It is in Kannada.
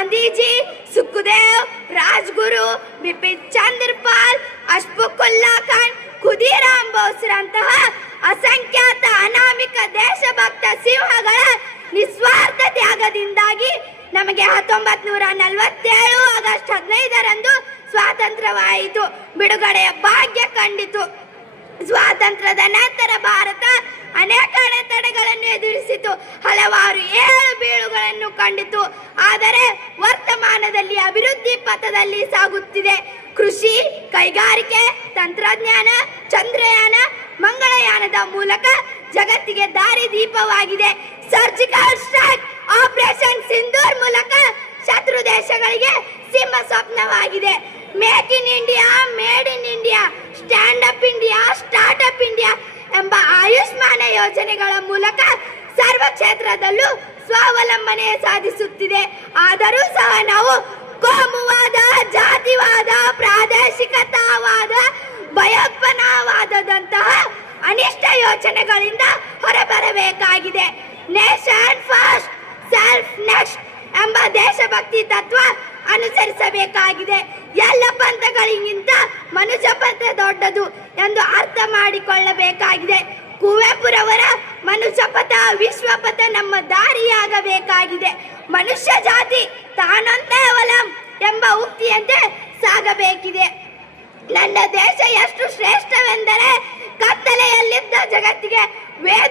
ಗಾಂಧೀಜಿ, ಸುಖದೇವ್, ರಾಜ್ಗುರು, ಬಿಪಿನ್ ಚಂದ್ರ ಪಾಲ್, ಅಶ್ಫಾಕುಲ್ಲಾ ಖಾನ್, ಖುದೀರಾಮ್ ಬೋಸ್ರಂತಹ ಅಸಂಖ್ಯಾತ ಅನಾಮಿಕ ದೇಶಭಕ್ತ ಸಿಂಹಗಳ ನಿಸ್ವಾರ್ಥ ತ್ಯಾಗದಿಂದಾಗಿ ನಮಗೆ 1947 ಆಗಸ್ಟ್ 15ರಂದು ಸ್ವಾತಂತ್ರ್ಯವಾಯಿತು, ಬಿಡುಗಡೆಯ ಭಾಗ್ಯ ಕಂಡಿತು. ಸ್ವಾತಂತ್ರ್ಯದ ನಂತರ ಭಾರತ ಅನೇಕ ಅಡೆತಡೆಗಳನ್ನು ಎದುರಿಸಿತು, ಹಲವಾರು ಏಳು ಬೀಳುಗಳನ್ನು ಕಂಡಿತು. ಆದರೆ ವರ್ತಮಾನದಲ್ಲಿ ಅಭಿವೃದ್ಧಿ ಪಥದಲ್ಲಿ ಸಾಗುತ್ತಿದೆ. ಕೃಷಿ, ಕೈಗಾರಿಕೆ, ತಂತ್ರಜ್ಞಾನ, ಚಂದ್ರಯಾನ, ಮಂಗಳಯಾನದ ಮೂಲಕ ಜಗತ್ತಿಗೆ ದಾರಿದೀಪವಾಗಿದೆ. ಸರ್ಜಿಕಲ್ ಸ್ಟ್ರೈಕ್, ಆಪರೇಷನ್ ಸಿಂಧೂರ್ ಮೂಲಕ ಶತ್ರು ದೇಶಗಳಿಗೆ ಸಿಂಹ ಸ್ವಪ್ನವಾಗಿದೆ. Make in India, made in India, stand up India, start up India ಎಂಬ ಆಯುಷ್ಮಾನ ಯೋಜನೆಗಳ ಮೂಲಕ ಸರ್ವ ಕ್ಷೇತ್ರದಲ್ಲೂ ಸ್ವಾವಲಂಬನೆ ಸಾಧಿಸುತ್ತಿದೆ. ಆದರೂ ಸಹ ನಾವು ಕೋಮುವಾದ, ಜಾತಿವಾದ, ಪ್ರಾದೇಶಿಕತಾವಾದ, ಭಯೋತ್ಪಾದನವಾದದಂತಹ ಅನಿಷ್ಟ ಯೋಚನೆಗಳಿಂದ ಹೊರಬರಬೇಕಾಗಿದೆ. ನೇಷನ್ ಫಸ್ಟ್, ಸೆಲ್ಫ್ ನೆಕ್ಸ್ಟ್ ಎಂಬ ದೇಶಭಕ್ತಿ ತತ್ವ ಅನುಸರಿಸಬೇಕಾಗಿದೆ. ಎಲ್ಲ ಪಂಥಗಳಿಗಿಂತ ಮನುಷ್ಯ ಪಂಥ ದೊಡ್ಡದು ಎಂದು ಅರ್ಥ ಮಾಡಿಕೊಳ್ಳಬೇಕಾಗಿದೆ. ಕುವೆಂಪುರವರ ಮನುಷ್ಯ ಪಥ, ವಿಶ್ವಪಥ ನಮ್ಮ ದಾರಿಯಾಗಬೇಕಾಗಿದೆ. ಮನುಷ್ಯ ಜಾತಿ ತಾನೊಂದೇ ಅವಲಂ ಎಂಬ ಉಕ್ತಿಯಂತೆ ಸಾಗಬೇಕಿದೆ. ನನ್ನ ದೇಶ ಎಷ್ಟು ಶ್ರೇಷ್ಠವೆಂದರೆ ಕತ್ತಲೆಯಲ್ಲಿದ್ದ ಜಗತ್ತಿಗೆ ವೇದ